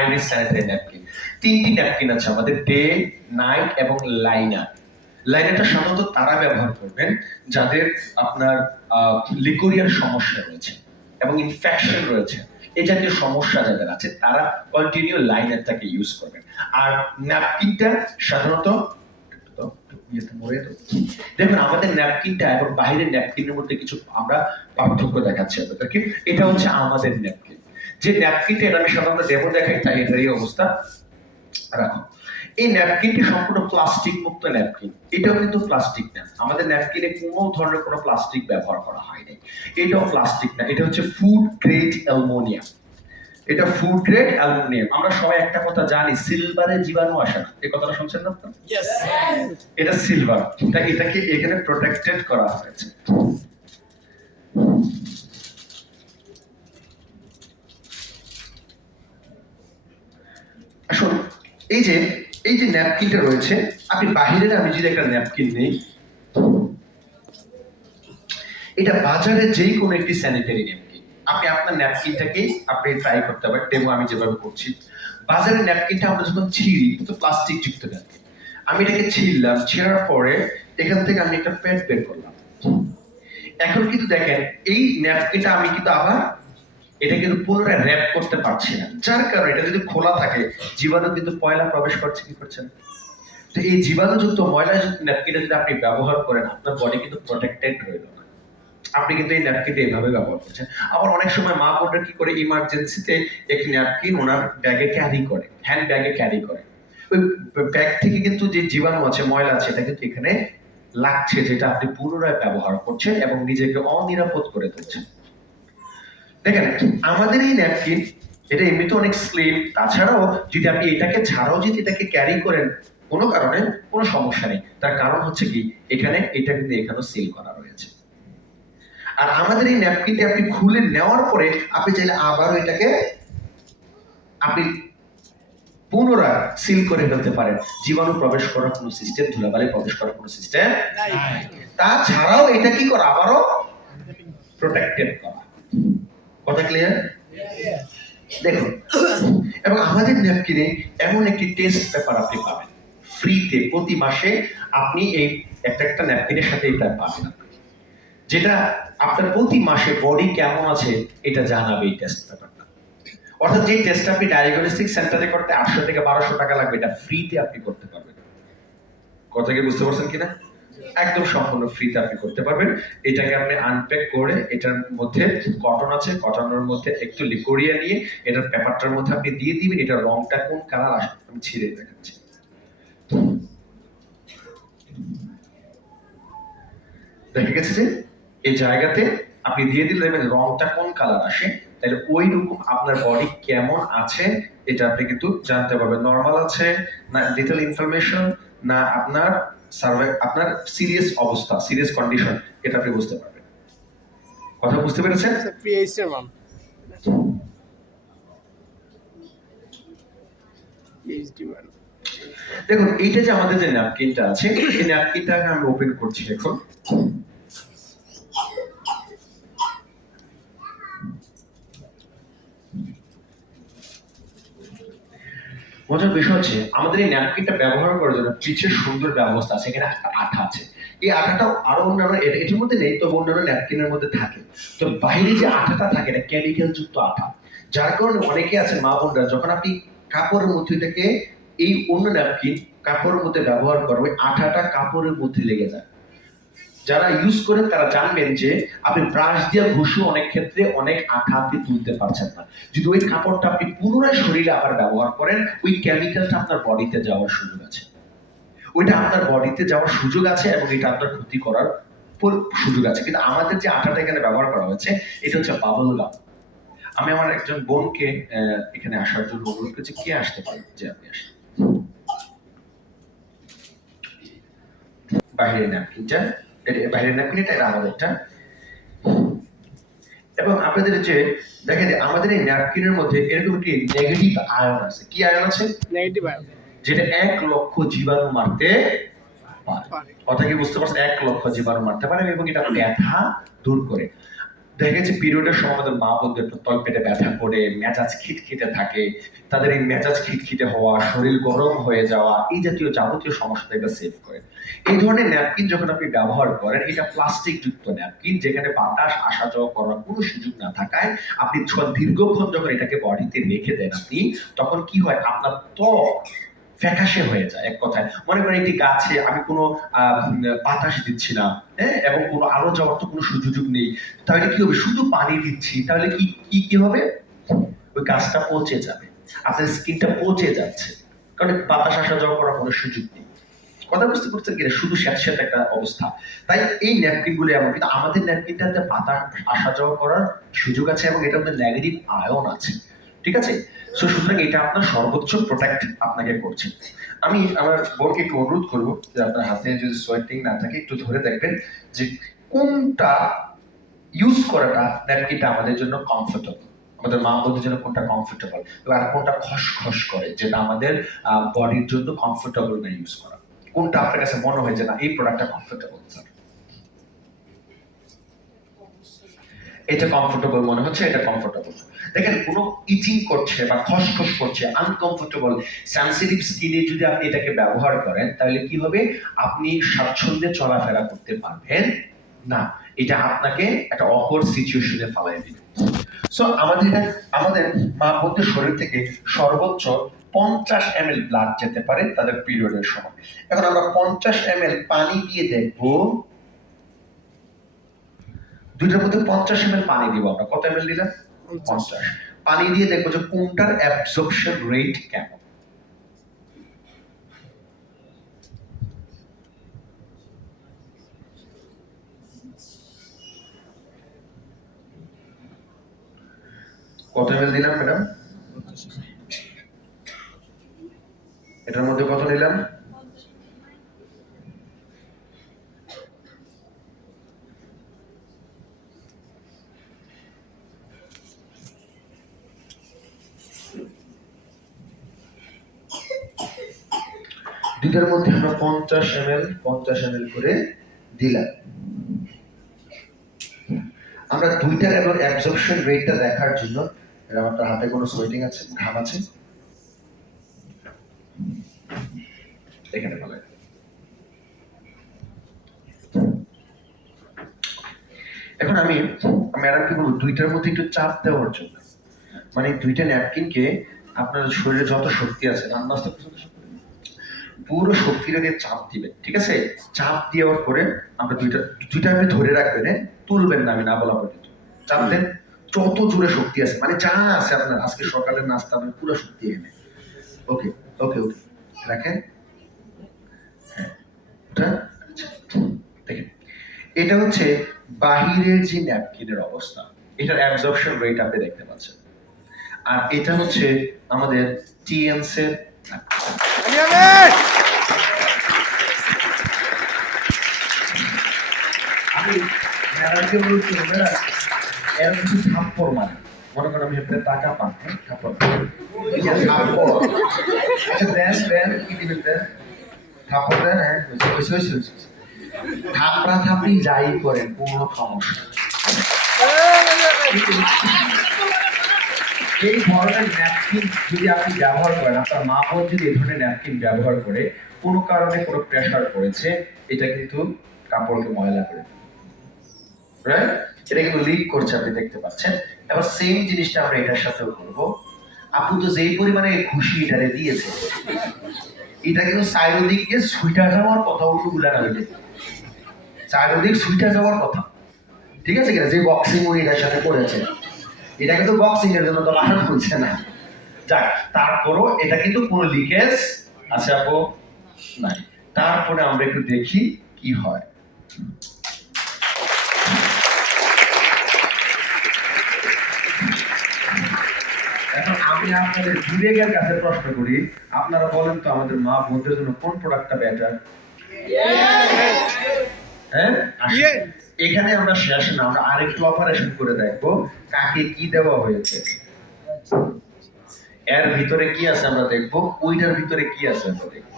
Iris sanitary napkin. 3টি napkin আছে আমাদের, ডে, নাইট এবং লাইনার। লাইনারটা সাধারণত তারা ব্যবহার করবেন যাদের আপনার লিকোরিয়ার সমস্যা রয়েছে এবং ইনফেকশন রয়েছে, এই জাতীয় সমস্যা যাদের আছে তারা কন্টিনিউ লাইনারটাকে ইউজ করবেন। আর ন্যাপকিনটা সাধারণত দেখুন, আমাদের ন্যাপকিনটা এবং বাইরের ন্যাপকিনের মধ্যে কিছু আমরা পার্থক্য দেখাচ্ছি আপনাদেরকে। এটা হচ্ছে আমাদের ন্যাপকিন, যে ন্যাপকিনটা এটা আমি সাধারণত ডেমো দেখাই, তাই এটারই অবস্থা রাখো। এই ন্যাপকিনটি সম্পূর্ণ প্লাস্টিক মুক্ত ন্যাপকিন। এটাও কিন্তু প্লাস্টিক না, আমাদের ন্যাপকিনে কোনো ধরনের কোনো প্লাস্টিক ব্যবহার করা হয়নি। এটাও প্লাস্টিক না, এটা হচ্ছে ফুড গ্রেড অ্যালুমিনিয়াম। এটা ফুড গ্রেড অ্যালুমিনিয়াম। আমরা সবাই একটা কথা জানি, সিলভারে জীবাণু আসে না, এই কথাটা শুনছেন না আপনারা? এটা সিলভার, তাই এটাকে এখানে প্রোটেক্টেড করা হয়েছে। আসুন, এই যে ন্যাপকিনটা রয়েছে, আপনি বাহিরের, আমি যদি একটা ন্যাপকিন নেই, এটা বাজারে যেই কোনো একটি স্যানিটারি ন্যাপকিন, আপনি আপনার ন্যাপকিনটাকে আপনি ট্রাই করতে পারেন, ডেমো আমি যেভাবে করছি। বাজারের ন্যাপকিনটা আমরা যখন ছিঁড়ি, তো প্লাস্টিক যুক্ত ন্যাপকিন, আমি এটাকে ছিঁড়লাম, ছেঁড়ার পরে এখান থেকে আমি একটা প্যাড বের করলাম। এখন কিন্তু দেখেন, এই ন্যাপকিনটা আমি কিন্তু আবার এটা কিন্তু পুনরায় র্যাপ করতে পারছি না, যার কারণে এটা যদি খোলা থাকে জীবাণু কিন্তু পয়লা প্রবেশ করছে, কি করছেন? তো এই জীবাণুযুক্ত ময়লাযুক্ত ন্যাপকিনটা যদি আপনি ব্যবহার করেন, আপনার বডি কিন্তু প্রোটেক্টেড হয়ে যাবে। আপনি কিন্তু এই ন্যাপকিনটা এইভাবে ব্যবহার করছেন। আবার অনেক সময় মা বোনরা কি করে, ইমার্জেন্সিতে একটি ন্যাপকিন ওনার ব্যাগে ক্যারি করে, হ্যান্ড ব্যাগে ক্যারি করে। ওই ব্যাগ থেকে কিন্তু যে জীবাণু আছে, ময়লা আছে, এটা কিন্তু এখানে লাগছে, যেটা আপনি পুনরায় ব্যবহার করছেন এবং নিজেকে অনিরাপদ করে তুলছেন। দেখেন, আমাদের এই ন্যাপকিন এটা এমনিতে অনেক স্লিম, তাছাড়াও যদি আপনি এটাকে ছাড়াও যদি এটাকে ক্যারি করেন কোনো কারণে, কোনো সমস্যা নেই। তার কারণ হচ্ছে কি, এখানে এটা কিন্তু এখানেও সিল করা রয়েছে। আর আমাদের এই ন্যাপকিনটি আপনি খুলে নেওয়ার পরে আপনি চাইলে আবারও এটাকে আপনি পুনরায় সিল করে ফেলতে পারেন। জীবাণু প্রবেশ করার কোনো সিস্টেম, ধুলাবালি প্রবেশ করার কোনো সিস্টেম নাই। তাছাড়াও এটা কি করা, আবারও প্রোটেক্টেড করা। কথা ক্লিয়ার? দেখুন, এবং আমাদের ন্যাপকিনে এমন একটি টেস্ট পেপার আপনি পাবেন ফ্রিতে, প্রতি মাসে আপনি এই একটা ন্যাপকিনের সাথে এটা পাবেন, যেটা আপনার প্রতি মাসে বডি কেমন আছে এটা জানাবে এই টেস্ট পেপারটা। অর্থাৎ যে টেস্ট আপনি ডায়াগনস্টিক সেন্টারে করতে 800 থেকে 1200 টাকা লাগবে, এটা ফ্রিতে আপনি করতে পারবেন। কথা কি বুঝতে পারছেন কিনা? একদম সম্পূর্ণ ফ্রিতে আপনি করতে পারবেন। এটাকে আপনি আনপ্যাক করে, এটার মধ্যে কটন আছে, কটনের মধ্যে একটু লিকোরিয়া নিয়ে এটার পেপারটার মধ্যে আপনি দিয়ে দিবেন। এটার রংটা কোন কালার আসবে আমি ছিঁড়ে দেখাচ্ছি। দেখা গেছে যে এই জায়গাতে আপনি দিয়ে দিলে দেখবেন রংটা কোন কালার আসে, তাহলে ওই রকম আপনার বডি কেমন আছে এটা আপনি কিন্তু জানতে পারবেন। নরমাল আছে না, লিটল ইনফরমেশন না, আপনার আপনার সিরিয়াস অবস্থা, সিরিয়াস কন্ডিশন, এটা আপনি বুঝতে পারবেন। কথা বুঝতে পেরেছেন? দেখুন, এইটা যে আমাদের যে ন্যাপকিনটা আছে, এই ন্যাপকিনটাকে আমি ওপেন করছি এখন। মজার বিষয় হচ্ছে, আমাদের এই ন্যাপকিনটা ব্যবহার করার জন্য পিছের সুন্দর ব্যবস্থা আছে, এখানে একটা আঠা আছে। এই আঠাটাও আরো অন্যান্য, এটার মধ্যে নেই, তো অন্যান্য ন্যাপকিনের মধ্যে থাকে। তো বাইরে যে আঠাটা থাকে এটা কেমিক্যাল যুক্ত আঠা, যার কারণে অনেকে আছে মা বোনরা, যখন আপনি কাপড়ের মধ্যে থেকে এই অন্য ন্যাপকিন কাপড়ের মধ্যে ব্যবহার করবে, আঠাটা কাপড়ের মধ্যে লেগে যায়। যারা ইউজ করেন তারা জানবেন যে আপনি ব্রাশ দিয়ে ঘষে অনেক ক্ষেত্রে অনেক আঠা আপনি তুলতে পারছেন না। যদি ওই কাপড়টা আপনি পুনরায় শরীরে আবার ব্যবহার করেন, ওই কেমিক্যালটা আপনার বডিতে যাওয়ার সুযোগ আছে, ওইটা আপনার বডিতে যাওয়ার সুযোগ আছে এবং এটা আপনার ক্ষতি করার সুযোগ আছে। কিন্তু আমাদের যে আঠাটা এখানে ব্যবহার করা হয়েছে, এটা হচ্ছে বাবল গাম। আমি আমার একজন বোনকে এখানে আসার জন্য অনুরোধ করছি, কে আসতে পারেন, যে আপনি আসেন। বাইরের ন্যাপকিনটা, বাইরের ন্যাপকিন, এটা আমাদেরটা। এবং আপনাদের যে দেখেন, আমাদের এই ন্যাপকিনের মধ্যে এরকম একটি নেগেটিভ আয়ন আছে। কি আয়ন আছে? নেগেটিভ আয়ন, যেটা 1 লক্ষ জীবাণু মারতে পারে। কথা কি বুঝতে পারছেন? 1 লক্ষ জীবাণু মারতে পারে এবং এটা ব্যথা দূর করে। দেখা গেছে পিরিয়ডের সময় আমাদের মা বোনদের তলপেটে ব্যথা করে, মেজাজ খিটখিটে থাকে, তাদের এই মেজাজ খিটখিটে হওয়া, শরীর গরম হয়ে যাওয়া, এই জাতীয় যাবতীয় সমস্যা থেকে সেভ করে। এই ধরনের ন্যাপকিন যখন আপনি ব্যবহার করেন, এটা প্লাস্টিক যুক্ত ন্যাপকিন, যেখানে বাতাস আসা যাওয়া করার কোনো সুযোগ না থাকায় আপনি দীর্ঘক্ষণ যখন এটাকে বডিতে রেখে দেন আপনি, তখন কি হয়, আপনার ত্বক ফ্যাকাশে হয়ে যায়। এক কথায় মনে করেন একটি গাছে আমি কোনো বাতাস দিচ্ছি না, হ্যাঁ, এবং কোনো আলো যাওয়ার তো কোনো সুযোগ নেই, তাহলে কি হবে, শুধু পানি দিচ্ছি, তাহলে কি কি কি হবে, ওই গাছটা পচে যাবে, আপনার স্কিনটা পচে যাচ্ছে, কারণ বাতাস আসা যাওয়া করার কোনো সুযোগ নেই। কথা বুঝতে পারছেন কিনা, শুধু স্যাঁতস্যাঁতে একটা অবস্থা। তাই এই ন্যাপকিন গুলো এমন, কিন্তু আমাদের ন্যাপকিনটাতে বাতাস আসা যাওয়া করার সুযোগ আছে এবং এটার মধ্যে নেগেটিভ আয়ন আছে, ঠিক আছে। সো সুতরাং এটা আপনার সর্বোচ্চ প্রোটেক্ট আপনাকে করছে। আমি আমার বোনকে একটু অনুরোধ করবো যে আপনার হাতে যদি সোয়েটিং না থাকে একটু ধরে দেখবেন যে কোনটা ইউজ করাটা ন্যাপকিনটা আমাদের জন্য কমফোর্টেবল, আমাদের মা বোনদের জন্য কোনটা কমফোর্টেবল, আর কোনটা খসখস করে, যেটা আমাদের বডির জন্য কমফোর্টেবল না ইউজ করা। কোনটা আপনার কাছে মনে হয় যে না এই প্রোডাক্টটা কমফোর্টেবল, স্যার এটা কমফোর্টেবল মনে হচ্ছে, এটা কমফোর্টেবল। দেখেন কোনো ইচিং করছে বা খসখস করছে, আনকমফোর্টেবল সেনসিটিভ স্কিনে যদি আপনি এটাকে ব্যবহার করেন, তাহলে কি হবে, আপনি স্বাচ্ছন্দ্যে চলাফেরা করতে পারবেন না, এটা আপনাকে একটা অকওয়ার্ড সিচুয়েশনে ফেলাই দিবে। সো আমাদের মা বোনদের শরীর থেকে সর্বোচ্চ 50 ml ব্লাড যেতে পারে তাদের পিরিয়ডের সময়। এখন আমরা 50 ml পানি দিয়ে দেখবো, দুইটার মধ্যে 50 ml পানি দিব, আমরা কত ml দিলাম, 50। পানি দিয়ে দেখবো যে কোনটার অ্যাবজর্পশন রেট কেমন। কত ml দিলাম ম্যাডাম, এটার মধ্যে কত নিলাম, দুইটার মধ্যে আমরা 50 ml করে দিলাম। আমরা দুইটার এবং অ্যাবজর্পশন রেটটা দেখার জন্য, আপনার হাতে কোনো সোয়েটিং আছে, ঘাম আছে, এখানে ভালো। এখন আমি ম্যাডামকে বলবো দুইটার মধ্যে একটু চাপ দেওয়ার জন্য, মানে দুইটা ন্যাপকিনকে আপনার শরীরে যত শক্তি আছে, পুরো শক্তিটাকে চাপ দিবেন, ঠিক আছে। চাপ দেওয়ার পরে আমরা দুইটা আপনি ধরে রাখবেন, হ্যাঁ, তুলবেন না, আমি না বলা পর্যন্ত চাপ দেন, যত জোরে শক্তি আছে, মানে যা আছে আপনার আজকে সকালের নাস্তা আপনি পুরো শক্তি এনে, ওকে ওকে ওকে রাখেন, হ্যাঁ, ওটা দেখেন, এটা হচ্ছে বাহিরের যে ন্যাপকিনের অবস্থা, এটার অ্যাবজর্পশন রেট আপনি দেখতে পাচ্ছেন, আর এটা হচ্ছে আমাদের টিএনস এর। আমি ম্যাডামকে বলছি ম্যাডাম এর কিছু থাপ্পড় মানে, মনে করেন আমি আপনার টাকা পান, থাপ্পড় থাপ্পড়, আচ্ছা দেন দেন কি দিবেন, দেন থাপ্পড় দেন, হ্যাঁ হয়েছে, থাপড়া থাপড়ি যাই করেন কোনো সমস্যা, এই ধরনের ন্যাপকিন যদি আপনি ব্যবহার করেন, আপনার মা বোন যদি এই ধরনের ন্যাপকিন ব্যবহার করে, কোনো কারণে কোনো প্রেশার পড়েছে, এটা কিন্তু কাপড়কে ময়লা করে, রাইট, এটা কিন্তু লিক করছে, আপনি দেখতে পাচ্ছেন। এবার সেম জিনিসটা আমরা এটার সাথেও করবো। আপনি তো যেই পরিমাণে খুশি এটারে দিয়েছে, এটা কিন্তু চারিদিক দিয়ে সুইটা যাওয়ার কথা, উল্টোগুলা না হইলে চারিদিক সুইটা যাওয়ার কথা, ঠিক আছে কিনা, যে বক্সিং উনি এটার সাথে করেছে, এটা কিন্তু বক্সিং এর জন্য তো বানানো হচ্ছে না, যাক তারপরও এটা কিন্তু কোনো লিকেজ আছে আপু নাই। তারপরে আমরা একটু দেখি কি হয়। এখন আমি আপনাদের বিবেকের কাছে প্রশ্ন করি, আপনারা বলেন তো আমাদের মা বোনদের জন্য কোন প্রোডাক্টটা বেটার? হ্যাঁ, এখানে আমরা শেষ না, আমরা আরেকটু অপারেশন করে দেখবো কাকে কি দেওয়া হয়েছে, এর ভিতরে কি আছে আমরা দেখবো, ওইটার ভিতরে কি আছে আমরা দেখবো।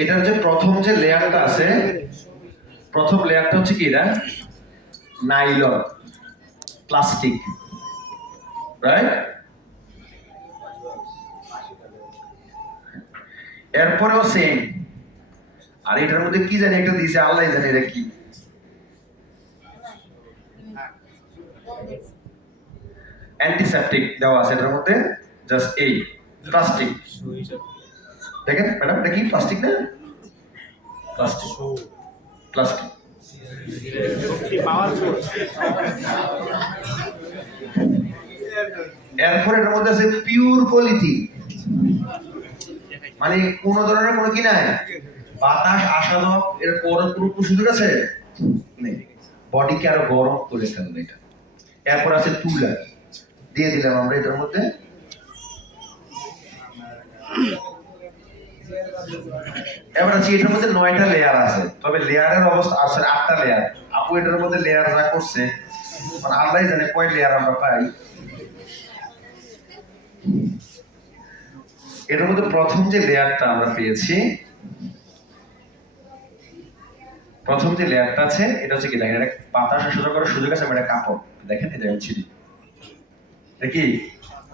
এটা হচ্ছে প্রথম যে লেয়ারটা আছে, প্রথম লেয়ারটা হচ্ছে কি, এটা নাইলন প্লাস্টিক, রাইট? এরপরেও সেম। আর এটার মধ্যে কি জানি একটা দিয়েছে, আল্লাহ জানে এটা কি। অ্যান্টিসেপটিক দেওয়া আছে এটার মধ্যে, জাস্ট এই প্লাস্টিক। দেখেন ম্যাডাম, এটা কি প্লাস্টিক না? Plastic, plastic. এরপর এটার মধ্যে আছে পিওর পলিথিন, মানে কোন ধরনের কোনো কি নাই, বাতাস আসা যাওয়া এর কোনো সুযোগ আছে নেই, বডিকে আরো গরম করে ফেলবে এটা। এরপর আছে তুলা, দিয়ে দিলাম আমরা এটার মধ্যে। এবার আছে এটার মধ্যে 9টা লেয়ার আছে, তবে লেয়ারের অবস্থা আছে 8টা লেয়ার। আপু এটার মধ্যে লেয়ার যা করছে, মানে আল্লাহ জানে কয় লেয়ার আমরা পাই। এটার মধ্যে প্রথম যে লেয়ারটা আমরা পেয়েছি, প্রথম যে লেয়ারটা আছে এটা হচ্ছে কি, দেখেন এটা বাতাস আসা করার সুযোগ আছে, এটা কাপড়। দেখেন এটা হচ্ছে কি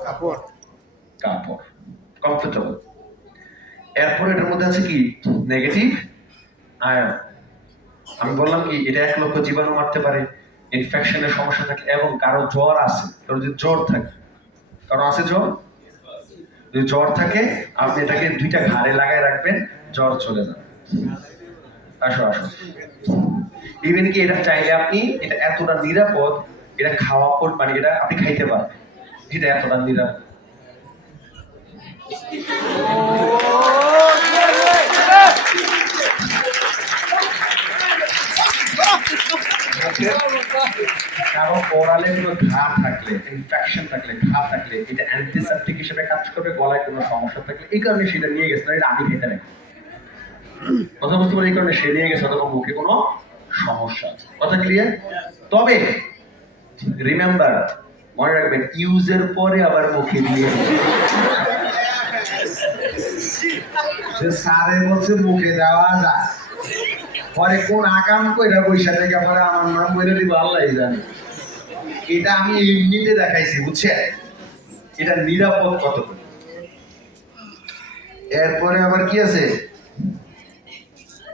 কাপড়, কাপড় কমফোর্টেবল। এরপর এটার মধ্যে আছে কি নেগেটিভ আয়ন। আমি বললাম কি এটা 1 লক্ষ জীবাণু মারতে পারে, ইনফেকশনের সমস্যা থাকে, এবং কারো জ্বর আছে, কারো যদি জ্বর থাকে, কারো আছে জ্বর, যদি জ্বর থাকে আপনি এটাকে 2টা ঘাড়ে লাগায় রাখবেন, জ্বর চলে যাবে। আসো আসো। ইভেন কি এটা চাইলে আপনি, এটা এতটা নিরাপদ, এটা খাওয়া পর মানে এটা আপনি খাইতে পারেন, এটা এতটা নিরাপদ। কারো ওরালে কোনো ঘা থাকলে, ইনফেকশন থাকলে, ঘা থাকলে, এটা অ্যান্টিসেপটিক হিসেবে কাজ করবে। গলায় কোনো সমস্যা থাকলে, এই কারণে সেটা নিয়ে গেছে, এটা আমি খেতে নাই। কথা বুঝতে পারি, এই কারণে সে নিয়ে গেছে, অথবা মুখে কোনো সমস্যা আছে। কথা ক্লিয়ার? তবে রিমেম্বার, মনে রাখবেন, ইউজের পরে আবার মুখে দিয়ে সারে বলছে মুখে দেওয়া যায়, পরে কোন আকাম কইরা পয়সা থেকে পরে আমার নাম বলে দিব আল্লাহ জানে। এটা আমি এমনিতে দেখাইছি, বুঝছেন এটা নিরাপদ কতটুকু। এরপরে আবার কি আছে,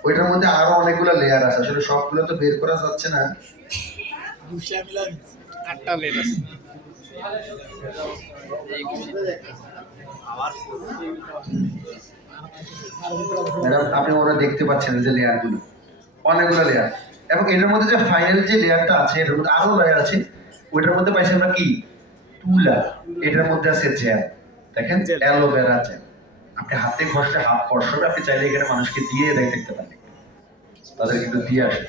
ওইটার মধ্যে আরো অনেকগুলো লেয়ার আছে, আসলে সবগুলো তো বের করা যাচ্ছে না। 8টা লেয়ার আছে। ম্যাডাম আপনি ওরা দেখতে পাচ্ছেন যে লেয়ারগুলো, অনেকগুলো লেয়ার, এবং এটার মধ্যে যে ফাইনাল যে লেয়ারটা আছে এটার মধ্যে আরো লেয়ার আছে। ওইটার মধ্যে পাইছি আমরা কি তুলা, এটার মধ্যে আছে জ্যাম, দেখেন অ্যালোভেরা জ্যাম। আপনি হাতে ঘষলে হাত ফর্স হবে, আপনি চাইলে এখানে মানুষকে দিয়ে দেখতে পারেন, তাদের কিন্তু দিয়ে আসে।